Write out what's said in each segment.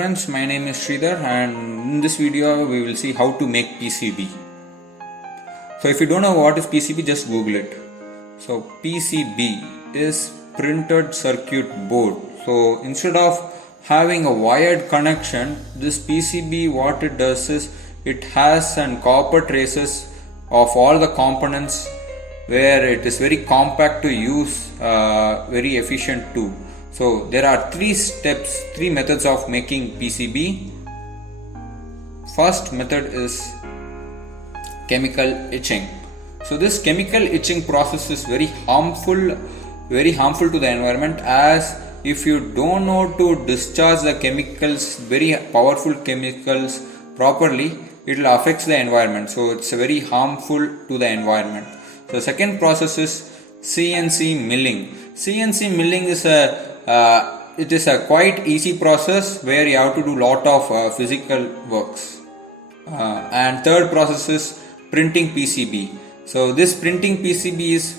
friends, my name is Sridhar and in this video we will see how to make PCB. So if you don't know what is PCB, just Google it. So PCB is printed circuit board. So instead of having a wired connection, this PCB what it does is it has an copper traces of all the components where it is very compact to use, very efficient too. So there are three methods of making PCB. First method is chemical etching. So this chemical etching process is very harmful to the environment, as if you don't know to discharge the chemicals, very powerful chemicals properly, it will affect the environment. So it's very harmful to the environment. So second process is CNC milling. CNC milling is a quite easy process where you have to do lot of physical works. And third process is printing PCB. So this printing PCB is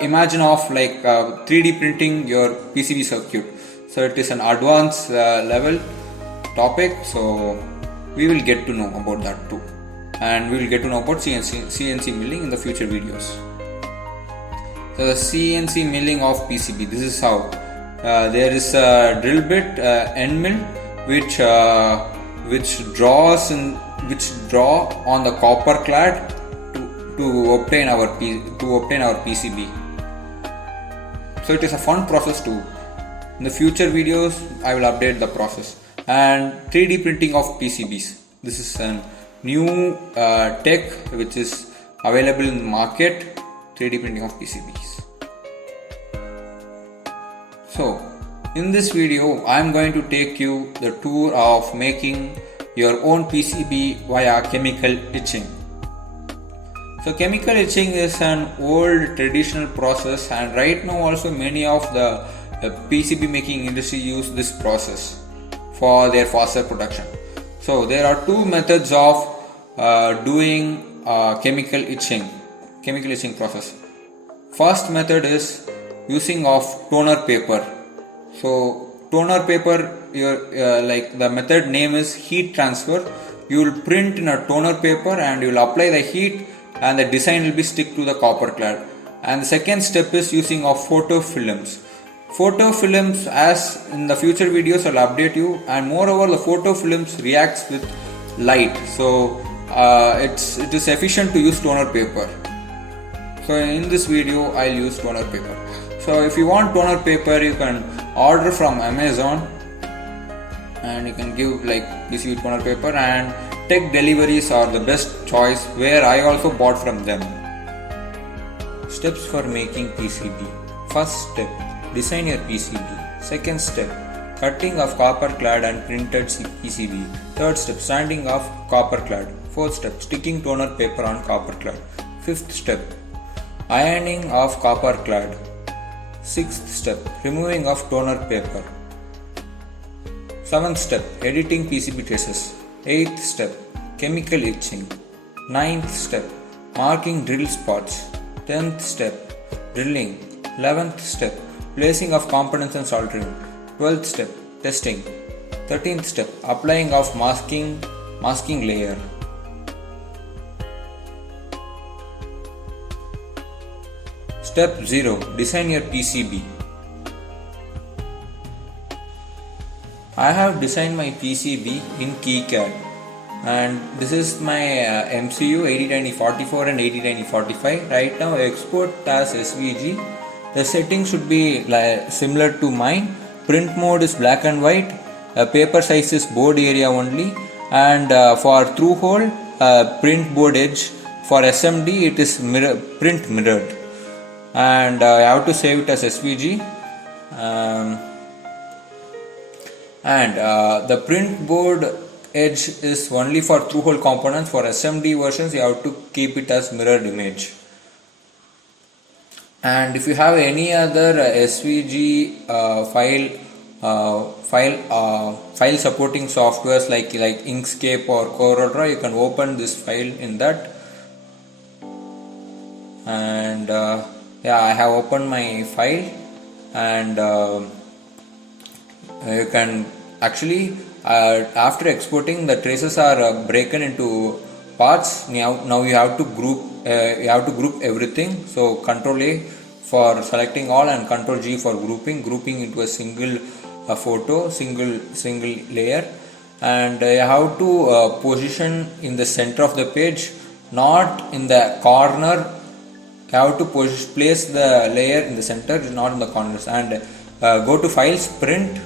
imagine of like 3D printing your PCB circuit. So it is an advanced level topic. So we will get to know about that too, and we will get to know about CNC milling in the future videos. So the CNC milling of PCB, this is how. There is a drill bit, end mill, which draw on the copper clad to obtain our PCB. So it is a fun process too. In the future videos, I will update the process. And 3D printing of PCBs. This is a new tech which is available in the market. 3D printing of PCBs. So, in this video, I am going to take you the tour of making your own PCB via chemical etching. So, chemical etching is an old traditional process, and right now also many of the PCB making industry use this process for their faster production. So, there are two methods of doing chemical etching process. First method is using of toner paper. So toner paper, like the method name is heat transfer. You will print in a toner paper and you will apply the heat, and the design will be stick to the copper clad. And the second step is using of photo films. Photo films, as in the future videos I will update you, and moreover the photo films reacts with light. So it is efficient to use toner paper. So in this video I will use toner paper. So if you want toner paper, you can order from Amazon and you can give like this toner paper, and tech deliveries are the best choice, where I also bought from them. Steps for making PCB. First step, design your PCB. Second step, cutting of copper clad and printed PCB. Third step, sanding of copper clad. Fourth step, sticking toner paper on copper clad. Fifth step, ironing of copper clad. Sixth step, removing of toner paper. Seventh step, editing PCB traces. Eighth step, chemical etching. Ninth step, marking drill spots. 10th step, drilling. 11th step, placing of components and soldering. 12th step, testing. 13th step, applying of masking layer. Step 0, design your PCB. I have designed my PCB in KiCad, and this is my MCU 809044 and 809045. Right now export as SVG. The settings should be similar to mine. Print mode is black and white. Paper size is board area only, and for through hole, print board edge. For SMD it is print mirrored. And I have to save it as SVG, and the print board edge is only for through hole components. For SMD versions you have to keep it as mirrored image. And if you have any other SVG file supporting softwares like Inkscape or CorelDRAW, you can open this file in that. And I have opened my file, and you can actually After exporting, the traces are broken into parts. Now you have to group everything. So Control A for selecting all and Control G for grouping into a single photo, single layer. And you have to position in the center of the page, not in the corner. You have to place the layer in the center, not in the corners. And go to Files, Print,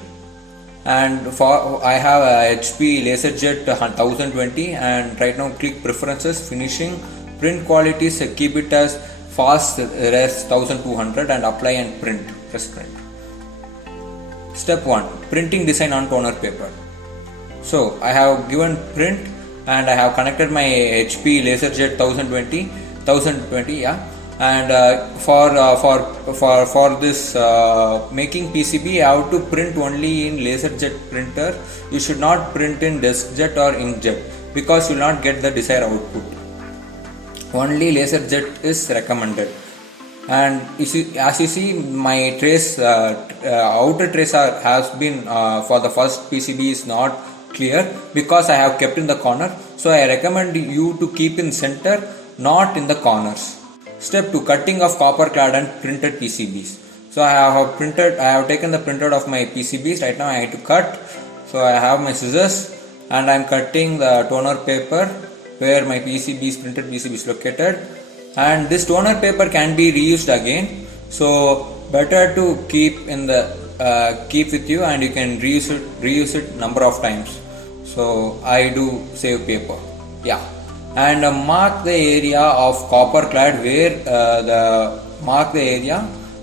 and I have a HP LaserJet 1020, and right now click Preferences, Finishing, Print Qualities, keep it as Fast Res 1200 and apply and print. Press Print. Step 1. Printing design on toner paper. So I have given print and I have connected my HP LaserJet 1020, yeah. And for this making PCB, I have to print only in LaserJet printer. You should not print in DeskJet or inkjet because you will not get the desired output. Only LaserJet is recommended. And as you see, my trace outer trace has been for the first PCB is not clear because I have kept in the corner. So I recommend you to keep in center, not in the corners. Step 2. Cutting of copper clad and printed PCBs. So I have taken the printout of my PCBs. Right now I have to cut. So I have my scissors and I am cutting the toner paper where my printed PCB is located. And this toner paper can be reused again. So better to keep with you, and you can reuse it number of times. So I do save paper. Yeah. And mark the area of copper clad where mark the area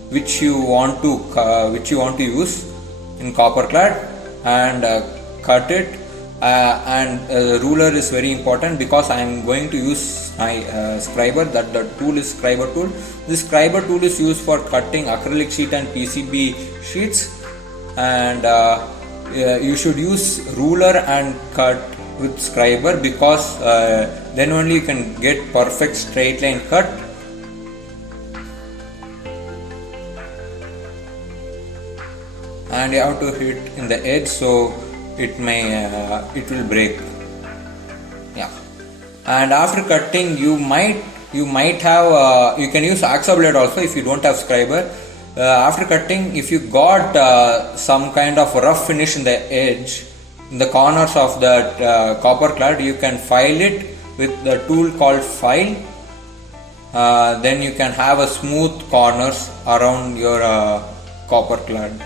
which you want to use in copper clad, and cut it. And ruler is very important because I am going to use my scriber. That the tool is scriber tool. This scriber tool is used for cutting acrylic sheet and PCB sheets, and you should use ruler and cut with scriber because then only you can get perfect straight line cut. And you have to hit in the edge so it will break. Yeah. And after cutting, you might have you can use hacksaw blade also if you don't have scriber. After cutting, if you got some kind of rough finish in the edge, in the corners of that copper clad, you can file it with the tool called file. Then you can have a smooth corners around your copper clad.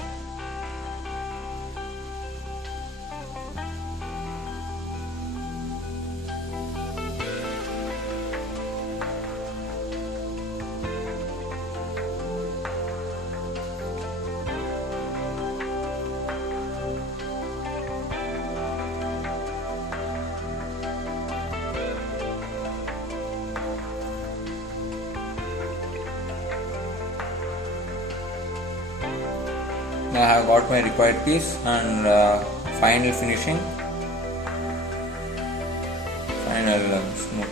I have got my required piece, and final finishing, final smooth.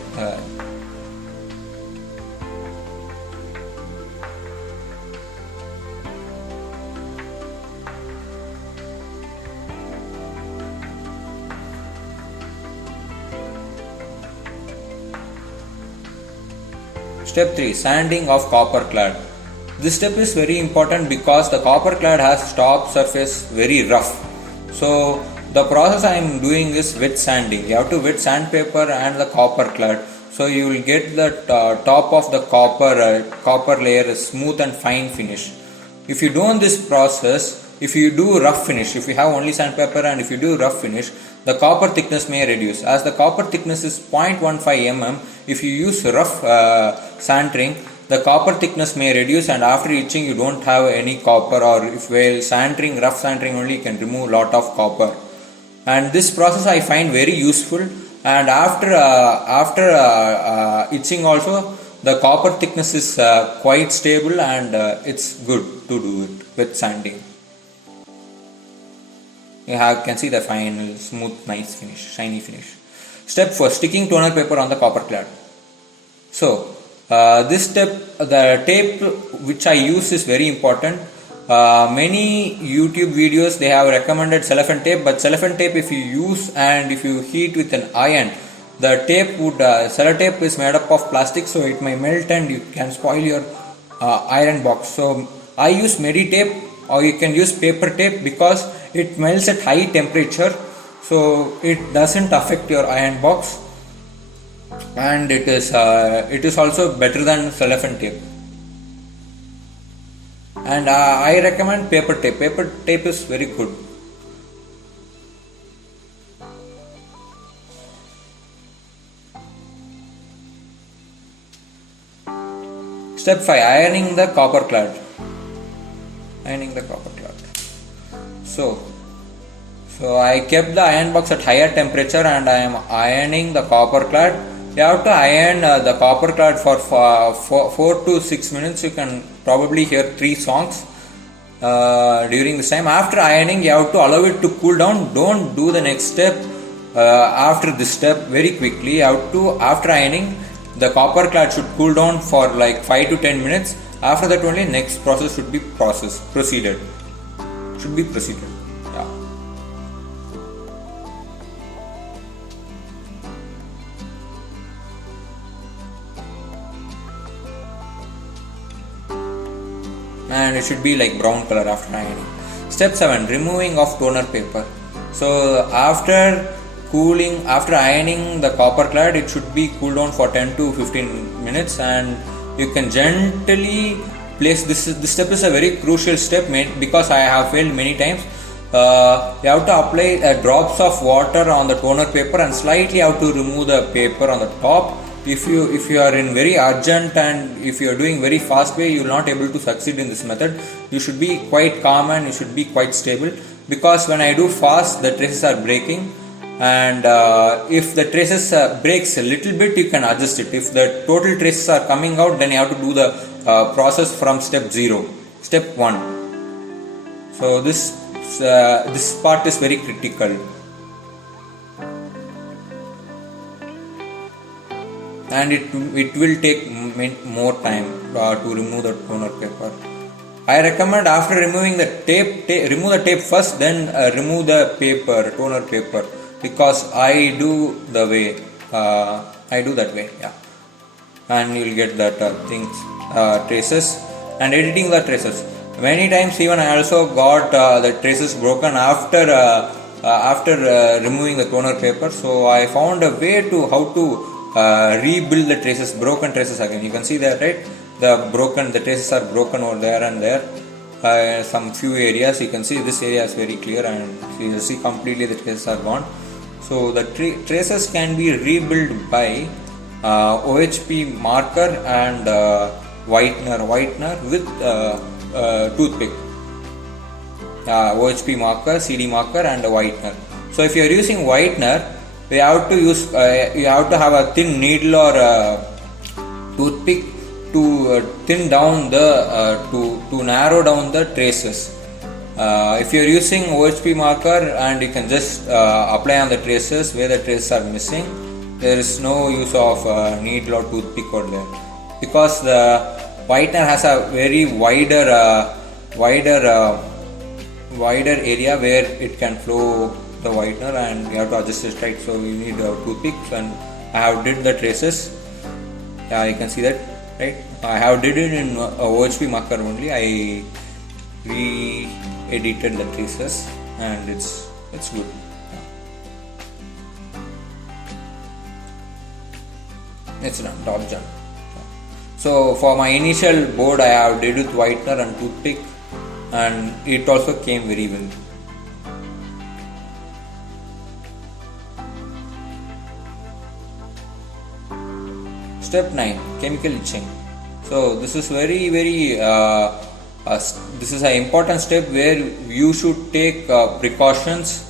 Step 3. Sanding of copper clad. This step is very important because the copper clad has top surface very rough. So the process I am doing is wet sanding. You have to wet sandpaper and the copper clad. So you will get the top of the copper layer is smooth and fine finish. If you do this process, if you do rough finish, if you have only sandpaper and if you do rough finish, the copper thickness may reduce. As the copper thickness is 0.15 mm, if you use rough sanding, the copper thickness may reduce, and after etching you don't have any copper, or if while sanding, rough sanding only, you can remove lot of copper. And this process I find very useful, and after etching also the copper thickness is quite stable, and it's good to do it with sanding. You can see the final smooth, nice finish, shiny finish. Step 4. Sticking toner paper on the copper clad. So this step, the tape which I use is very important. Many YouTube videos they have recommended cellophane tape, but cellophane tape if you use and if you heat with an iron, the tape would sellotape is made up of plastic, so it may melt and you can spoil your iron box. So I use Meditape, or you can use paper tape because it melts at high temperature, so it doesn't affect your iron box, and it is also better than cellophane tape. And I recommend paper tape. Paper tape is very good. Step 5, ironing the copper clad. Ironing the copper clad. So I kept the iron box at higher temperature and I am ironing the copper clad. You have to iron the copper clad for 4 to 6 minutes. You can probably hear 3 songs during this time. After ironing, you have to allow it to cool down. Don't do the next step after this step very quickly. You have to, after ironing, the copper clad should cool down for like 5 to 10 minutes. After that only next process should be proceeded. Yeah. And it should be like brown color after ironing. Step 7, removing of toner paper. So after ironing the copper clad, it should be cooled down for 10 to 15 minutes, and you can gently place this step is a very crucial step because I have failed many times. You have to apply drops of water on the toner paper and slightly have to remove the paper on the top. If you are in very urgent and if you are doing very fast way, you will not able to succeed in this method. You should be quite calm and you should be quite stable, because when I do fast, the traces are breaking, and if the traces breaks a little bit, you can adjust it. If the total traces are coming out, then you have to do the process from step 1. So this part is very critical. And it will take more time to remove the toner paper. I recommend after removing the tape, remove the tape first, then remove the toner paper, because I do that way. Yeah. And you will get that traces. And editing the traces. Many times even I also got the traces broken after removing the toner paper. So I found a way to how to rebuild the broken traces again. You can see that, right? The traces are broken over there and there. Some few areas you can see this area is very clear, and you see completely the traces are gone. So the traces can be rebuilt by OHP marker and whitener with toothpick. OHP marker, CD marker, and a whitener. So if you are using whitener, you have to have a thin needle or a toothpick to thin down to narrow down the traces. If you are using OHP marker and you can just apply on the traces where the traces are missing, there is no use of needle or toothpick over there, because the whitener has a very wider area where it can flow the whitener, and you have to adjust it, right? So you need a toothpick, and I have did the traces. Yeah, you can see that, right? I have did it in OHP marker only. I re-edited the traces, and it's good. It's done, top done. So for my initial board, I have did with whitener and toothpick, and it also came very well. Step 9, chemical etching. So this is very this is an important step where you should take precautions,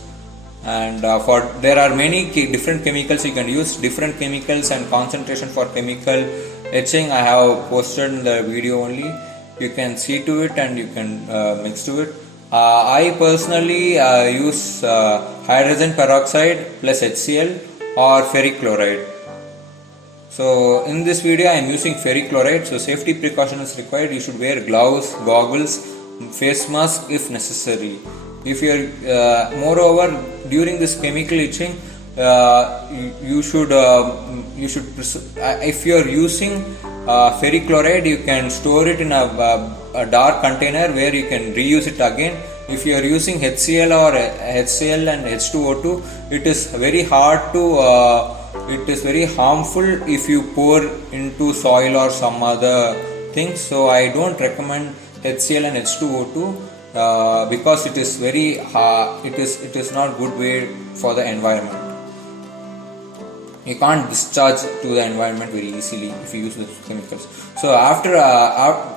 and there are many different chemicals you can use, different chemicals and concentration for chemical etching. I have posted in the video only. You can see to it and you can mix to it. I personally use hydrogen peroxide plus HCl or ferric chloride. So in this video I am using ferric chloride. So safety precaution is required. You should wear gloves, goggles, face mask if necessary. If you're moreover during this chemical itching, you should if you are using ferric chloride, you can store it in a dark container where you can reuse it again. If you are using HCl or HCl and H2O2, it is very hard to it is very harmful if you pour into soil or some other things. So I don't recommend HCl and H2O2 because it is very it is not good way for the environment. You can't discharge to the environment very easily if you use these chemicals. So after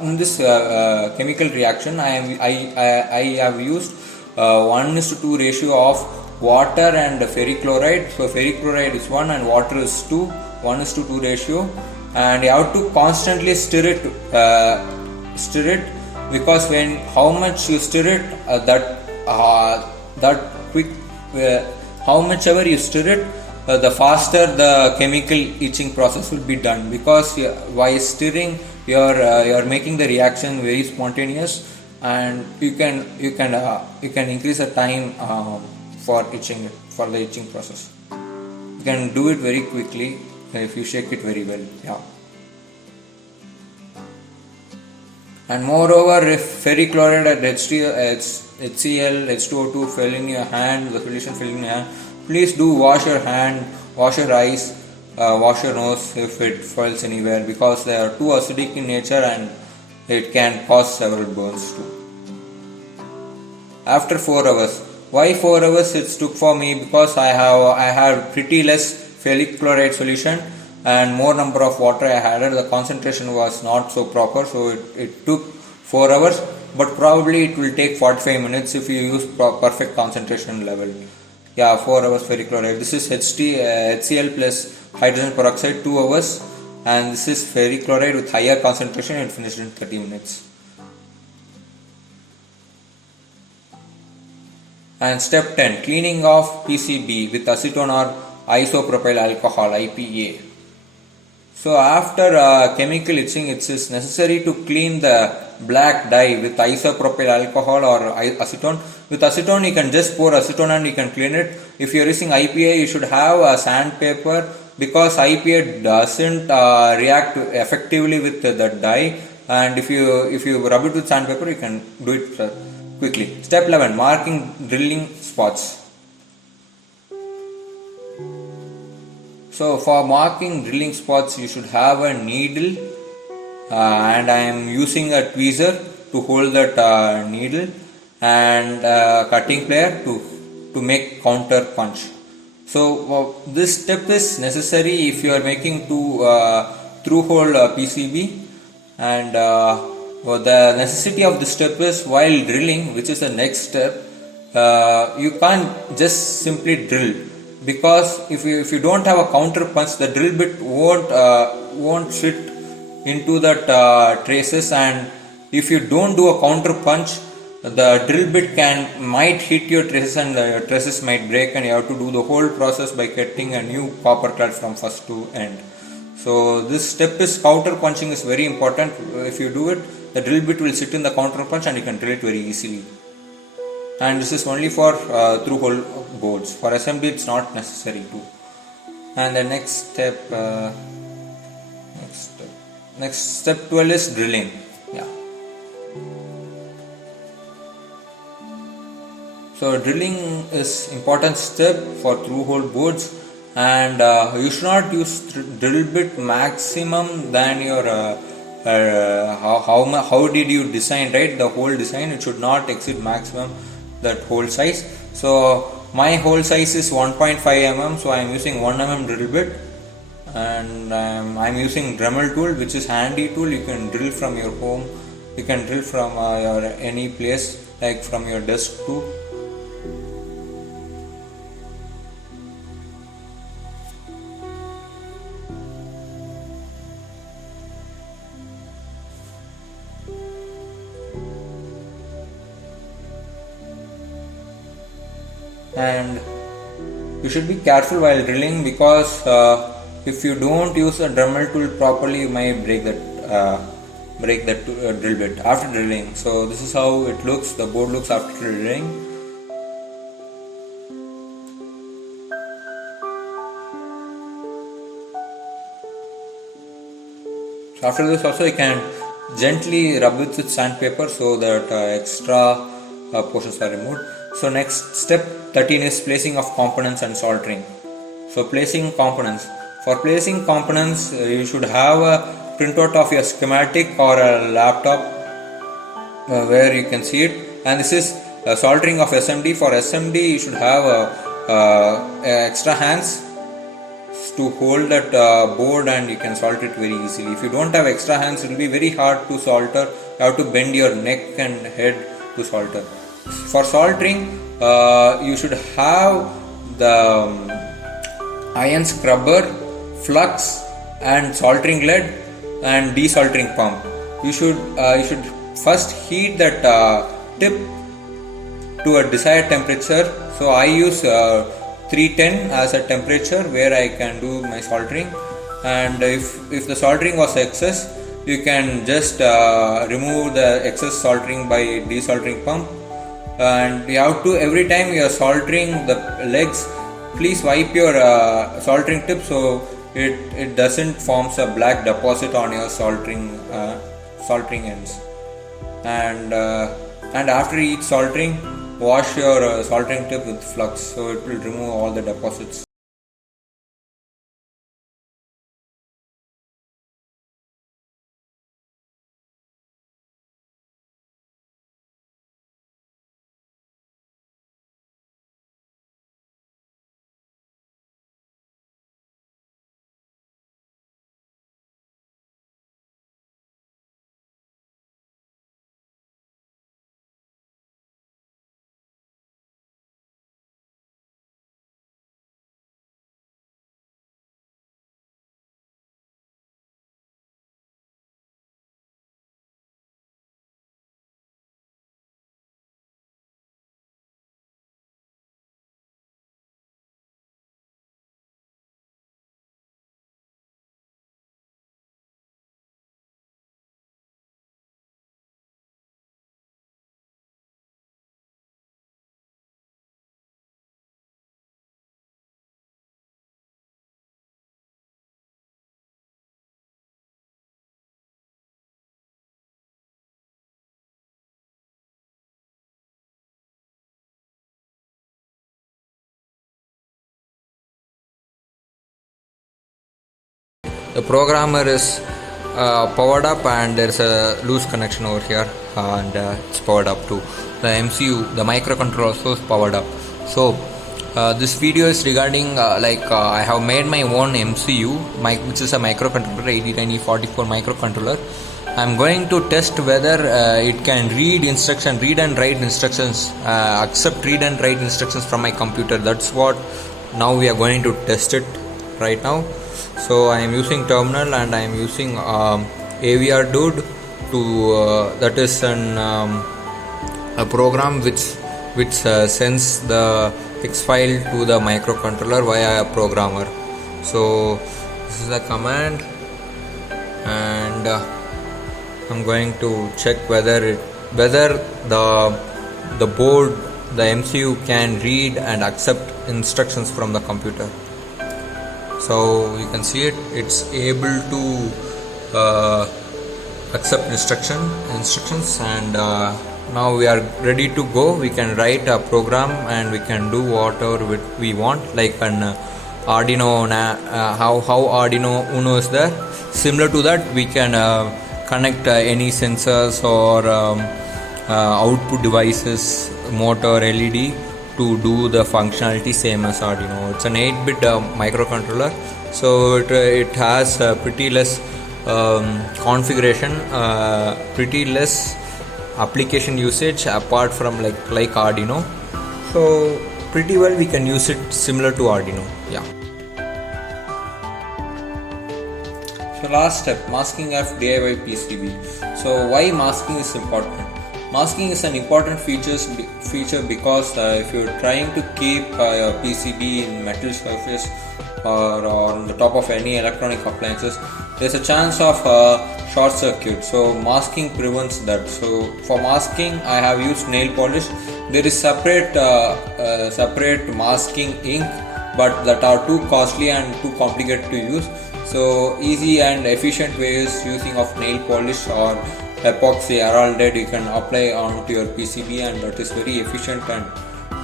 in this chemical reaction, I have used 1:2 ratio of water and ferric chloride. So ferric chloride is 1 and water is 2, 1:2 ratio, and you have to constantly stir it because when how much you stir it, that quick how much ever you stir it, the faster the chemical itching process will be done, because by stirring you are making the reaction very spontaneous, and you can increase the time for the itching process. You can do it very quickly if you shake it very well. Yeah. And moreover, if ferric chloride and HCl, H2O2 fell in your hand, the solution fell in your hand, please do wash your hand, wash your eyes, wash your nose if it falls anywhere, because they are too acidic in nature and it can cause several burns too. After 4 hours, why 4 hours it took for me? Because I had pretty less ferric chloride solution and more number of water I added. The concentration was not so proper, so it took 4 hours, but probably it will take 45 minutes if you use perfect concentration level. Yeah, 4 hours ferric chloride. This is HCl plus hydrogen peroxide, 2 hours, and this is ferric chloride with higher concentration. It finished in 30 minutes. And step 10, cleaning of PCB with acetone or isopropyl alcohol, IPA. So after chemical itching, it is necessary to clean the black dye with isopropyl alcohol or acetone. With acetone, you can just pour acetone and you can clean it. If you are using IPA, you should have a sandpaper, because IPA doesn't react effectively with the dye, and if you rub it with sandpaper, you can do it quickly. Step 11, marking drilling spots. So for marking drilling spots, you should have a needle, and I am using a tweezer to hold that needle, and cutting plier to make counter punch. So this step is necessary if you are making through hole PCB, and the necessity of this step is while drilling, which is the next step, you can't just simply drill, because if you don't have a counter punch, the drill bit won't fit into that traces, and if you don't do a counter punch, the drill bit might hit your traces and the traces might break, and you have to do the whole process by cutting a new copper clad from first to end. So this step is counter punching is very important. If you do it, the drill bit will sit in the counter punch and you can drill it very easily. And this is only for through hole boards. For assembly, it's not necessary to. And the next step 12 is drilling. Yeah. So drilling is important step for through hole boards, and you should not use drill bit maximum than your how did you design, right? The hole design, it should not exceed maximum that hole size. So my hole size is 1.5 mm, so I am using 1 mm drill bit, and I am using Dremel tool, which is handy tool. You can drill from your home, you can drill from your any place, like from your desk too. And you should be careful while drilling, because if you don't use a Dremel tool properly, you might break that break that drill bit after drilling. So this is how it looks, the board looks after drilling. So after this also you can gently rub it with sandpaper so that extra portions are removed. So next step 13 is placing of components and soldering. So placing components. For placing components, you should have a printout of your schematic or a laptop where you can see it. And this is soldering of SMD. For SMD, you should have extra hands to hold that board, and you can solder it very easily. If you don't have extra hands, it will be very hard to solder. You have to bend your neck and head to solder. For soldering, you should have the iron scrubber, flux, and soldering lead and desoldering pump. You should first heat that tip to a desired temperature. So I use 310 as a temperature where I can do my soldering. And if the soldering was excess, you can just remove the excess soldering by desoldering pump. And you have to, every time you are soldering the legs, please wipe your soldering tip so it doesn't forms a black deposit on your soldering ends. And after each soldering, wash your soldering tip with flux so it will remove all the deposits. The programmer is powered up, and there's a loose connection over here, and it's powered up too. The MCU, the microcontroller also is powered up. So this video is regarding I have made my own MCU, which is a microcontroller, 809044 microcontroller. I'm going to test whether it can read and write instructions, accept read and write instructions from my computer. That's what now we are going to test it right now. So I am using terminal, and I am using AVR Dude to that is a program which sends the hex file to the microcontroller via a programmer. So this is the command, and I'm going to check whether the board, the MCU can read and accept instructions from the computer. So you can see it's able to accept instructions, and now we are ready to go. We can write a program and we can do whatever we want, like an Arduino, how Arduino Uno is there. Similar to that, we can connect any sensors or output devices, motor, LED, to do the functionality same as Arduino. It's an 8-bit microcontroller, so it has pretty less configuration, pretty less application usage apart from like Arduino. So pretty well we can use it similar to Arduino. Yeah. So last step, masking of DIY PCB. So why masking is important? Masking is an important feature because if you're trying to keep your PCB in metal surface or on the top of any electronic appliances, there's a chance of short circuit. So masking prevents that. So for masking I have used nail polish. There is separate masking ink, but that are too costly and too complicated to use. So easy and efficient way is using of nail polish or epoxy Araldite you can apply onto your PCB, and that is very efficient and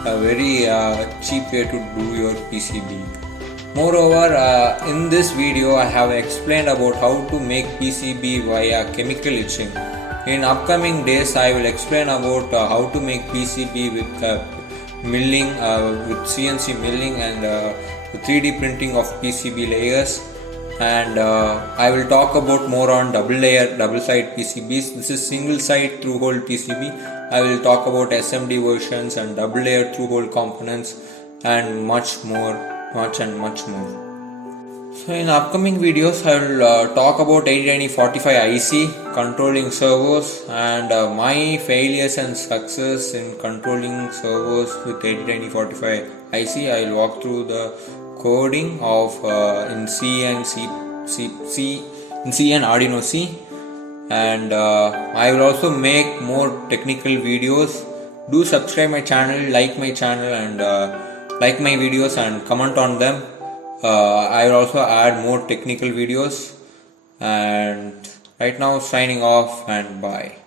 a very cheap way to do your PCB. Moreover, in this video I have explained about how to make PCB via chemical etching. In upcoming days I will explain about how to make PCB with milling, with CNC milling and 3D printing of PCB layers. And I will talk about more on double layer, double side PCBs. This is single side through hole PCB. I will talk about SMD versions and double layer through hole components and much more. So in upcoming videos I will talk about 809045 IC, controlling servos, and my failures and success in controlling servos with 809045 IC. I will walk through the coding of in C and Arduino C, and I will also make more technical videos. Do subscribe my channel, like my channel, and like my videos and comment on them. I will also add more technical videos, and right now signing off and bye.